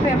system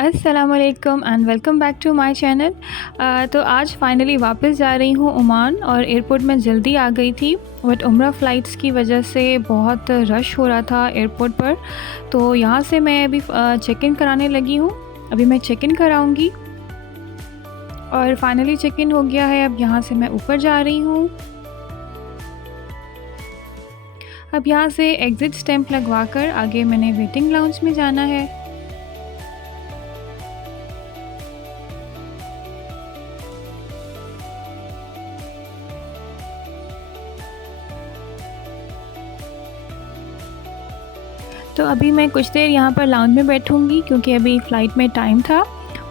अस्सलामुअलैकुम and welcome back to my channel. तो आज फाइनली वापस जा रही हूँ ओमान और एयरपोर्ट में जल्दी आ गई थी, बट उम्रा फ़्लाइट्स की वजह से बहुत रश हो रहा था एयरपोर्ट पर। तो यहाँ से मैं अभी चेक इन कराने लगी हूँ। अभी मैं चेक इन कराऊँगी और फाइनली चेक इन हो गया है। अब यहाँ से मैं ऊपर जा रही हूँ। अब यहाँ से एग्ज़िट स्टैंप लगवाकर आगे मैंने वेटिंग लाउंज में जाना है। तो अभी मैं कुछ देर यहाँ पर लाउंज में बैठूँगी क्योंकि अभी फ़्लाइट में टाइम था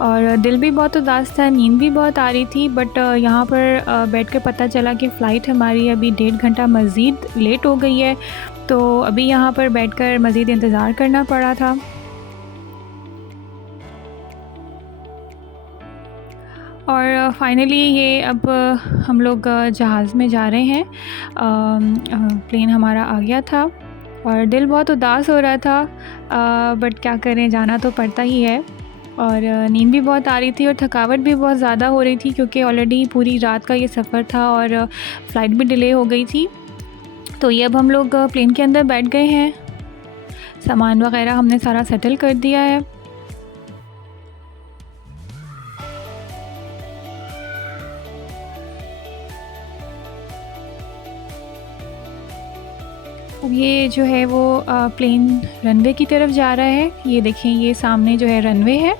और दिल भी बहुत उदास था, नींद भी बहुत आ रही थी। बट यहाँ पर बैठ कर पता चला कि फ़्लाइट हमारी अभी 1.5 घंटा मज़ीद लेट हो गई है। तो अभी यहाँ पर बैठकर मज़ीद इंतज़ार करना पड़ा था। और फाइनली ये अब हम लोग जहाज़ में जा रहे हैं। प्लेन हमारा आ गया था और दिल बहुत उदास हो रहा था, बट क्या करें, जाना तो पड़ता ही है। और नींद भी बहुत आ रही थी और थकावट भी बहुत ज़्यादा हो रही थी क्योंकि ऑलरेडी पूरी रात का ये सफ़र था और फ़्लाइट भी डिले हो गई थी। तो ये अब हम लोग प्लेन के अंदर बैठ गए हैं। सामान वगैरह हमने सारा सेटल कर दिया है। अब ये जो है वो प्लेन रनवे की तरफ जा रहा है। ये देखें, ये सामने जो है रनवे है।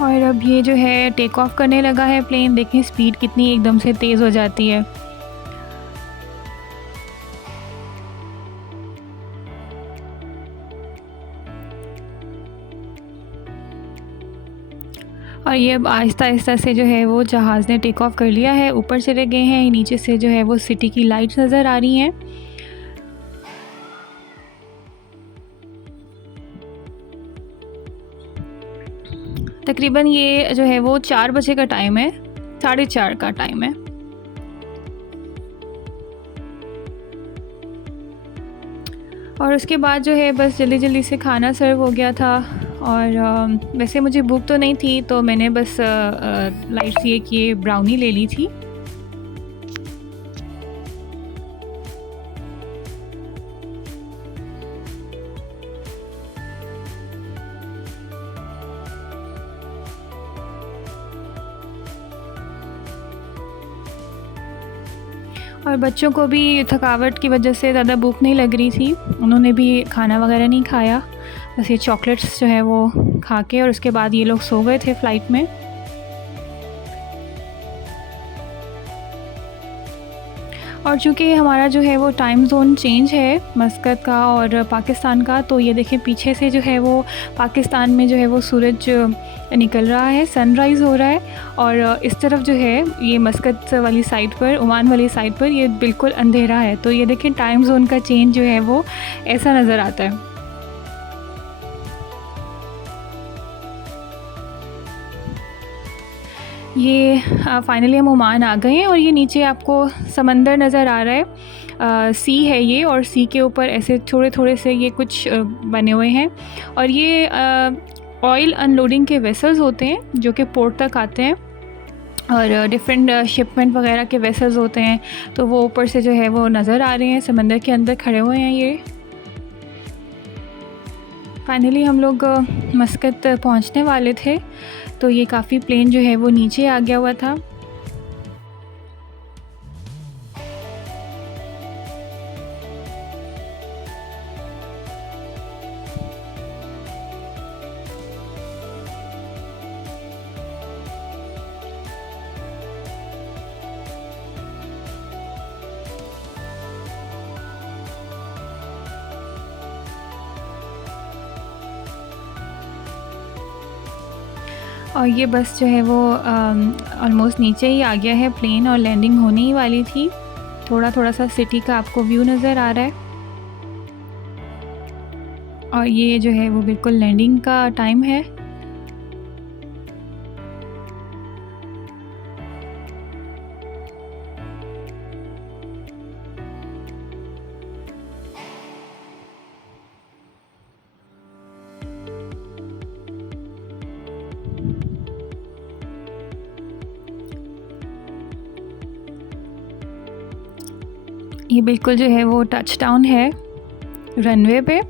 और अब ये जो है टेक ऑफ करने लगा है प्लेन। देखें स्पीड कितनी एकदम से तेज़ हो जाती है। और ये अब आहिस्ता आहिस्ता से जो है वो जहाज़ ने टेक ऑफ कर लिया है, ऊपर चले गए हैं। नीचे से जो है वो सिटी की लाइट्स नज़र आ रही हैं। तकरीबन ये जो है वो 4 बजे का टाइम है, 4:30 का टाइम है। और उसके बाद जो है बस जल्दी जल्दी से खाना सर्व हो गया था। और वैसे मुझे भूख तो नहीं थी, तो मैंने बस लाइट सी एक ये ब्राउनी ले ली थी। और बच्चों को भी थकावट की वजह से ज़्यादा भूख नहीं लग रही थी, उन्होंने भी खाना वगैरह नहीं खाया। बस ये चॉकलेट्स जो है वो खा के और उसके बाद ये लोग सो गए थे फ़्लाइट में। और चूँकि हमारा जो है वो टाइम ज़ोन चेंज है मस्कत का और पाकिस्तान का, तो ये देखें पीछे से जो है वो पाकिस्तान में जो है वो सूरज निकल रहा है, सनराइज़ हो रहा है। और इस तरफ जो है ये मस्कत वाली साइड पर, ओमान वाली साइड पर ये बिल्कुल अंधेरा है। तो ये देखें टाइम ज़ोन का चेंज जो है वो ऐसा नज़र आता है। ये फाइनली हम ओमान आ गए हैं और ये नीचे आपको समंदर नज़र आ रहा है। सी है ये, और सी के ऊपर ऐसे थोड़े थोड़े से ये कुछ बने हुए हैं। और ये ऑयल अनलोडिंग के वेसल्स होते हैं जो कि पोर्ट तक आते हैं और डिफरेंट शिपमेंट वगैरह के वेसल्स होते हैं। तो वो ऊपर से जो है वो नज़र आ रहे हैं, समंदर के अंदर खड़े हुए हैं ये। फाइनली हम लोग मस्कत पहुंचने वाले थे, तो ये काफ़ी प्लेन जो है वो नीचे आ गया हुआ था। और ये बस जो है वो ऑलमोस्ट नीचे ही आ गया है प्लेन और लैंडिंग होने ही वाली थी। थोड़ा सा सिटी का आपको व्यू नज़र आ रहा है और ये जो है वो बिल्कुल लैंडिंग का टाइम है। ये बिल्कुल जो है वो टच डाउन है रनवे पे।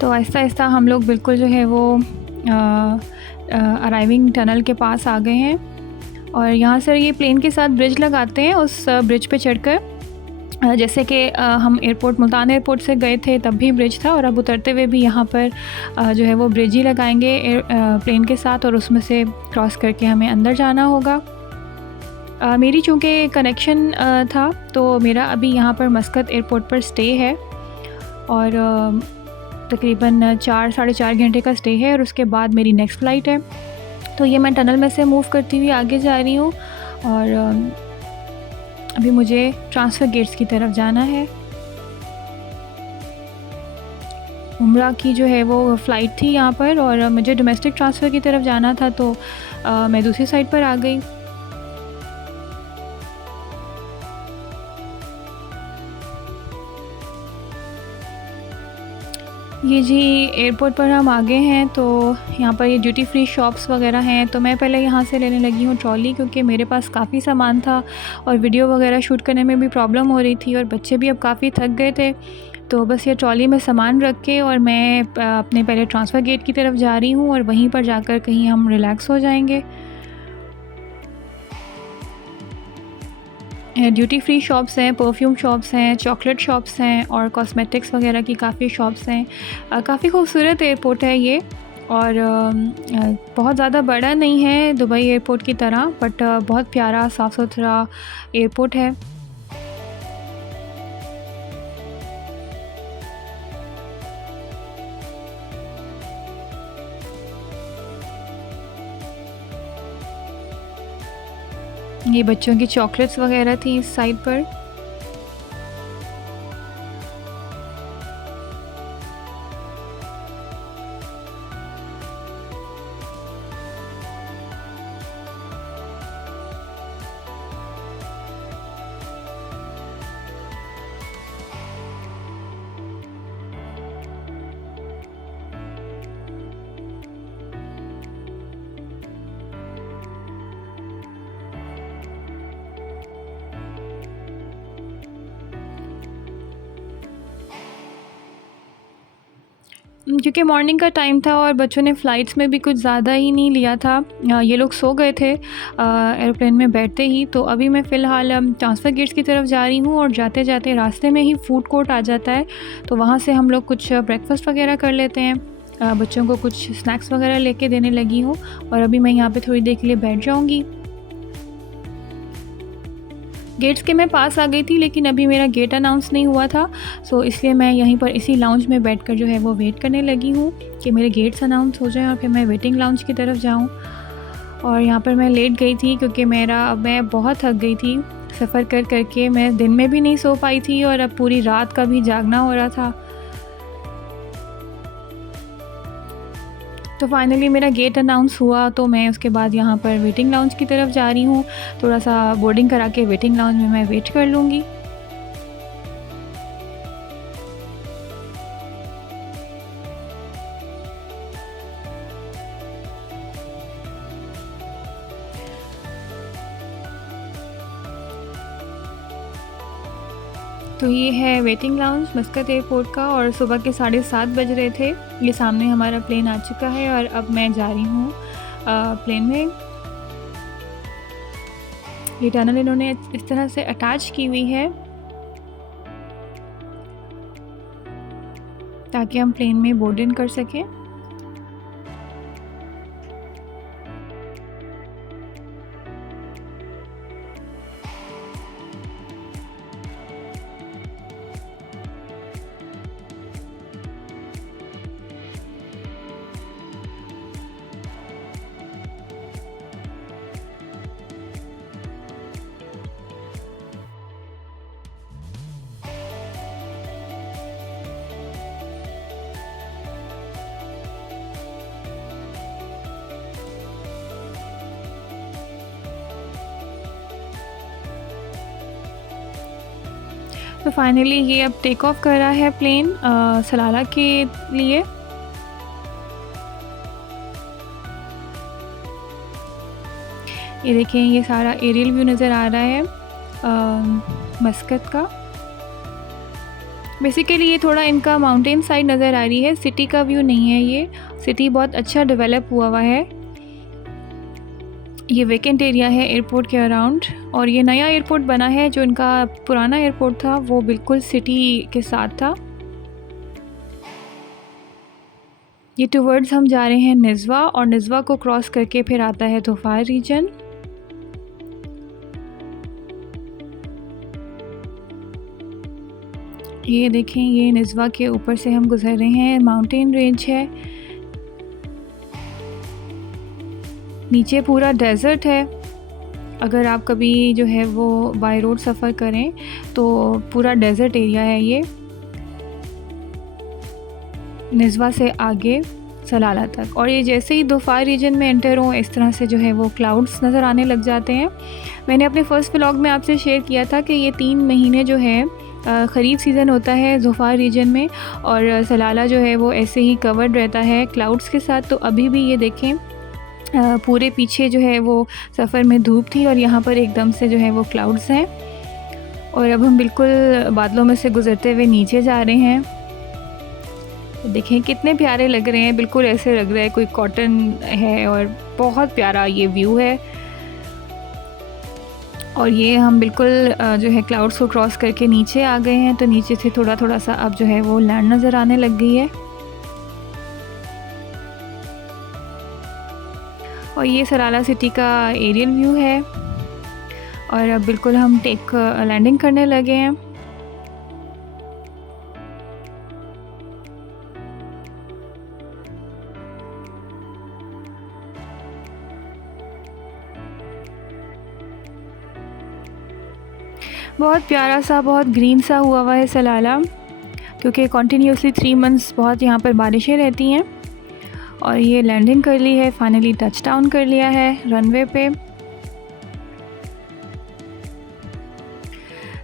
तो आहिस्ता आहिस्ता हम लोग बिल्कुल जो है वो अराइविंग टनल के पास आ गए हैं और यहाँ से ये प्लेन के साथ ब्रिज लगाते हैं। उस ब्रिज पे चढ़कर जैसे कि हम एयरपोर्ट मुल्तान एयरपोर्ट से गए थे तब भी ब्रिज था और अब उतरते हुए भी यहाँ पर जो है वो ब्रिज ही लगाएंगे प्लेन के साथ और उसमें से क्रॉस करके हमें अंदर जाना होगा। मेरी चूँकि कनेक्शन था तो मेरा अभी यहाँ पर मस्कत एयरपोर्ट पर स्टे है और तकरीबन 4 साढ़े 4 घंटे का स्टे है और उसके बाद मेरी नेक्स्ट फ़्लाइट है। तो ये मैं टनल में से मूव करती हुई आगे जा रही हूँ और अभी मुझे ट्रांसफ़र गेट्स की तरफ जाना है। उम्रा की जो है वो फ़्लाइट थी यहाँ पर और मुझे डोमेस्टिक ट्रांसफ़र की तरफ जाना था तो मैं दूसरी साइड पर आ गई। ये जी एयरपोर्ट पर हम आ गए हैं। तो यहाँ पर ये ड्यूटी फ्री शॉप्स वगैरह हैं तो मैं पहले यहाँ से लेने लगी हूँ ट्रॉली क्योंकि मेरे पास काफ़ी सामान था और वीडियो वगैरह शूट करने में भी प्रॉब्लम हो रही थी और बच्चे भी अब काफ़ी थक गए थे। तो बस ये ट्रॉली में सामान रख के और मैं अपने पहले ट्रांसफ़र गेट की तरफ जा रही हूँ और वहीं पर जाकर कहीं हम रिलैक्स हो जाएंगे। ड्यूटी फ्री शॉप्स हैं, परफ्यूम शॉप्स हैं, चॉकलेट शॉप्स हैं और कॉस्मेटिक्स वगैरह की काफ़ी शॉप्स हैं। काफ़ी खूबसूरत एयरपोर्ट है ये और बहुत ज़्यादा बड़ा नहीं है दुबई एयरपोर्ट की तरह बट बहुत प्यारा साफ़ सुथरा एयरपोर्ट है। ये बच्चों की चॉकलेट्स वगैरह थी इस साइड पर। क्योंकि मॉर्निंग का टाइम था और बच्चों ने फ़्लाइट्स में भी कुछ ज़्यादा ही नहीं लिया था। ये लोग सो गए थे एरोप्लेन में बैठते ही। तो अभी मैं फ़िलहाल ट्रांसफ़र गेट्स की तरफ जा रही हूँ और जाते जाते रास्ते में ही फ़ूड कोर्ट आ जाता है तो वहाँ से हम लोग कुछ ब्रेकफ़ास्ट वगैरह कर लेते हैं। बच्चों को कुछ स्नैक्स वगैरह लेके देने लगी हूँ और अभी मैं यहाँ पे थोड़ी देर के लिए बैठ जाऊँगी। गेट्स के मैं पास आ गई थी लेकिन अभी मेरा गेट अनाउंस नहीं हुआ था सो इसलिए मैं यहीं पर इसी लाउंज में बैठकर जो है वो वेट करने लगी हूँ कि मेरे गेट्स अनाउंस हो जाएं और फिर मैं वेटिंग लाउंज की तरफ जाऊँ। और यहाँ पर मैं लेट गई थी क्योंकि मैं बहुत थक गई थी सफ़र कर करके। मैं दिन में भी नहीं सो पाई थी और अब पूरी रात का भी जागना हो रहा था। तो फाइनली मेरा गेट अनाउंस हुआ तो मैं उसके बाद यहाँ पर वेटिंग लाउंज की तरफ जा रही हूँ। थोड़ा सा बोर्डिंग करा के वेटिंग लाउंज में मैं वेट कर लूँगी। तो ये है वेटिंग लाउंज मस्कत एयरपोर्ट का और सुबह के 7:30 बज रहे थे। ये सामने हमारा प्लेन आ चुका है और अब मैं जा रही हूँ प्लेन में। ये टनल इन्होंने इस तरह से अटैच की हुई है ताकि हम प्लेन में बोर्ड इन कर सकें। तो फाइनली ये अब टेक ऑफ कर रहा है प्लेन सलाला के लिए। ये देखें, ये सारा एरियल व्यू नज़र आ रहा है मस्कत का। बेसिकली ये थोड़ा इनका माउंटेन साइड नज़र आ रही है, सिटी का व्यू नहीं है। ये सिटी बहुत अच्छा डेवलप हुआ है। ये वेकेंट एरिया है एयरपोर्ट के अराउंड, और ये नया एयरपोर्ट बना है। जो इनका पुराना एयरपोर्ट था वो बिल्कुल सिटी के साथ था। ये टुवर्ड्स हम जा रहे हैं निज़वा, और निज़वा को क्रॉस करके फिर आता है धोफार रीजन। ये देखें, ये निज़वा के ऊपर से हम गुज़र रहे हैं। माउंटेन रेंज है, नीचे पूरा डेज़र्ट है। अगर आप कभी जो है वो बाय रोड सफ़र करें तो पूरा डेज़र्ट एरिया है ये, निज़वा से आगे सलाला तक। और ये जैसे ही दोफार रीजन में एंटर हो, इस तरह से जो है वो क्लाउड्स नज़र आने लग जाते हैं। मैंने अपने फ़र्स्ट व्लॉग में आपसे शेयर किया था कि ये 3 महीने जो है ख़रीफ सीज़न होता है ज़ोफ़ार रीजन में, और सलाला जो है वो ऐसे ही कवर्ड रहता है क्लाउड्स के साथ। तो अभी भी ये देखें, पूरे पीछे जो है वो सफ़र में धूप थी और यहाँ पर एकदम से जो है वो क्लाउड्स हैं। और अब हम बिल्कुल बादलों में से गुज़रते हुए नीचे जा रहे हैं। देखें कितने प्यारे लग रहे हैं, बिल्कुल ऐसे लग रहा है कोई कॉटन है, और बहुत प्यारा ये व्यू है। और ये हम बिल्कुल जो है क्लाउड्स को क्रॉस करके नीचे आ गए हैं। तो नीचे से थोड़ा थोड़ा सा अब जो है वो लैंड नज़र आने लग गई है। और ये सलाला सिटी का एरियल व्यू है, और अब बिल्कुल हम लैंडिंग करने लगे हैं। बहुत प्यारा सा, बहुत ग्रीन सा हुआ है सलाला, क्योंकि कॉन्टीन्यूसली 3 मंथ्स बहुत यहाँ पर बारिशें रहती हैं। और ये लैंडिंग कर ली है, फाइनली टच डाउन कर लिया है रनवे पे।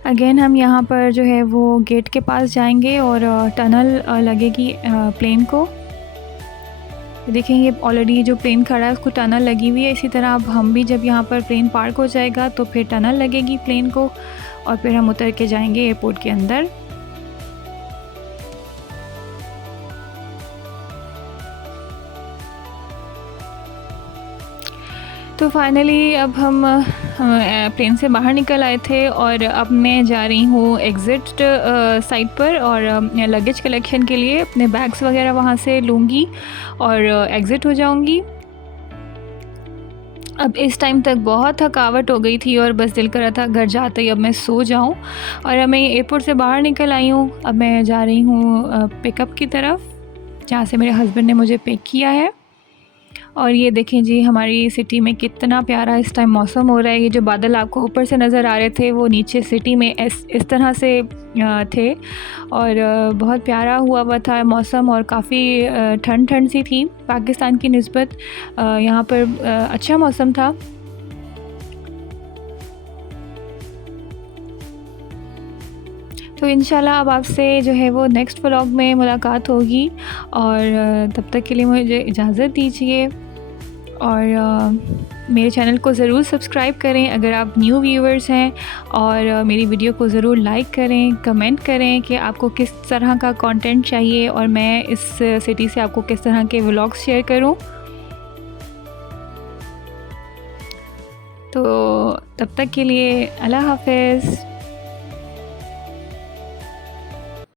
अगेन हम यहाँ पर जो है वो गेट के पास जाएंगे और टनल लगेगी प्लेन को। देखें, ये ऑलरेडी जो प्लेन खड़ा है उसको टनल लगी हुई है। इसी तरह अब हम भी जब यहाँ पर प्लेन पार्क हो जाएगा तो फिर टनल लगेगी प्लेन को, और फिर हम उतर के जाएंगे एयरपोर्ट के अंदर। तो फाइनली अब हम प्लेन से बाहर निकल आए थे, और अब मैं जा रही हूँ एग्ज़िट साइड पर, और लगेज कलेक्शन के लिए अपने बैग्स वगैरह वहाँ से लूँगी और एग्ज़िट हो जाऊँगी। अब इस टाइम तक बहुत थकावट हो गई थी और बस दिल कर रहा था घर जाते ही अब मैं सो जाऊं। और अब मैं एयरपोर्ट से बाहर निकल आई हूं। अब मैं जा रही हूं पिकअप की तरफ, जहां से मेरे हस्बैंड ने मुझे पिक किया है। और ये देखें जी, हमारी सिटी में कितना प्यारा इस टाइम मौसम हो रहा है। ये जो बादल आपको ऊपर से नज़र आ रहे थे वो नीचे सिटी में इस तरह से थे, और बहुत प्यारा हुआ था मौसम, और काफ़ी ठंड सी थी पाकिस्तान की निस्बत। यहाँ पर अच्छा मौसम था। तो इंशाल्लाह अब आपसे जो है वो नेक्स्ट व्लॉग में मुलाकात होगी, और तब तक के लिए मुझे इजाज़त दीजिए। और मेरे चैनल को ज़रूर सब्सक्राइब करें अगर आप न्यू व्यूअर्स हैं, और मेरी वीडियो को ज़रूर लाइक करें, कमेंट करें कि आपको किस तरह का कंटेंट चाहिए और मैं इस सिटी से आपको किस तरह के व्लॉग्स शेयर करूं। तो तब तक के लिए अल्लाह हाफ़िज़।